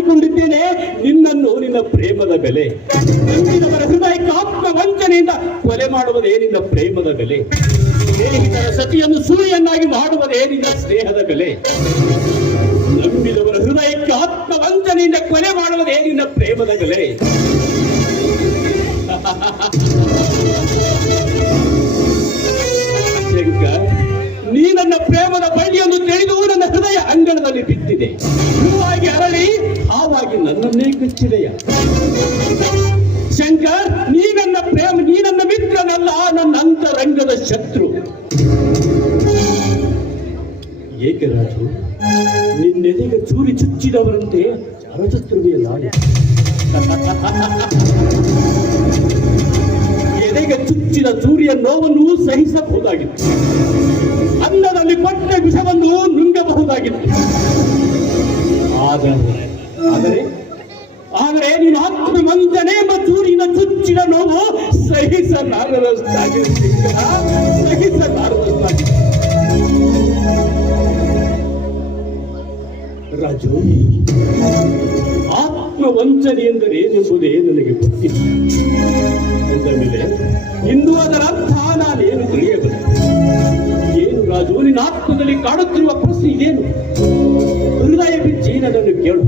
ಮಾಡಿಕೊಂಡಿದ್ದೇನೆ ನಿನ್ನನ್ನು, ನಿನ್ನ ಪ್ರೇಮದ ಬೆಲೆ. ನಂಬಿದವರ ಹೃದಯಕ್ಕೆ ಆತ್ಮ ವಂಚನೆಯಿಂದ ಕೊಲೆ ಮಾಡುವುದೇ ನಿನ್ನ ಪ್ರೇಮದ ಬೆಲೆ. ಸ್ನೇಹಿತರ ಸತಿಯನ್ನು ಸುಳಿಯನ್ನಾಗಿ ಮಾಡುವುದೇ ನಿನ್ನ ಸ್ನೇಹದ ಬೆಲೆ. ನಂಬಿದವರ ಹೃದಯಕ್ಕೆ ಆತ್ಮ ವಂಚನೆಯಿಂದ ಕೊಲೆ ಮಾಡುವುದೇ ನಿನ್ನ ಪ್ರೇಮದ ಬೆಲೆ. ಶಂಕರ್, ನೀ ನನ್ನ ಪ್ರೇಮದ ಬಳ್ಳಿಯನ್ನು ತಿಳಿದು ನನ್ನ ಹೃದಯ ಅಂಗಳದಲ್ಲಿ ಬಿತ್ತಿದೆ. ಹೂವಾಗಿ ಅರಳಿ ಹಾವಾಗಿ ನನ್ನನ್ನೇ ಕಚ್ಚಿದೆಯ. ಶಂಕರ್, ನೀ ನನ್ನ ಮಿತ್ರನಲ್ಲ, ನನ್ನ ಅಂತರಂಗದ ಶತ್ರು. ಏಕೆ ರಾಜು, ನಿನ್ನೆದೆಗೆ ಚೂರಿ ಚುಚ್ಚಿದವರಂತೆ ಚಾರಚತುರ್ವಿಯ ನಾಡಿ. ಎದೆಗೆ ಚುಚ್ಚಿದ ಚೂರಿಯ ನೋವನ್ನು ಸಹಿಸಬಹುದಾಗಿತ್ತು, ಅನ್ನದಲ್ಲಿ ಪಟ್ಟ ವಿಷವನ್ನು ನುಂಗಬಹುದಾಗಿತ್ತು. ಆದರೆ ನೀನು ಆತ್ಮವಂಚನೆ ಎಂಬ ಚೂರಿನ ಚುಚ್ಚಿದ ನೋವು ಸಹಿಸಲಾರದಷ್ಟಾಗಿದೆ. ರಾಜು, ಆತ್ಮವಂಚನೆ ಎಂದರೆ ಏನೆಂಬುದೇ ನನಗೆ ಗೊತ್ತಿಲ್ಲ. ಅಂದ ಮೇಲೆ ಇನ್ನೂ ಅದರ ಅರ್ಥ ನಾನೇನು ತಿಳಿಯಬಲ್ಲೆ? ಏನು ರಾಜು, ನಿನ್ನ ಆತ್ಮದಲ್ಲಿ ಕಾಡುತ್ತಿರುವ ಪ್ರಶ್ನೆ ಇದೇನು? ಹೃದಯ ಬಿಚ್ಚಿ ನನ್ನನ್ನು ಕೇಳು.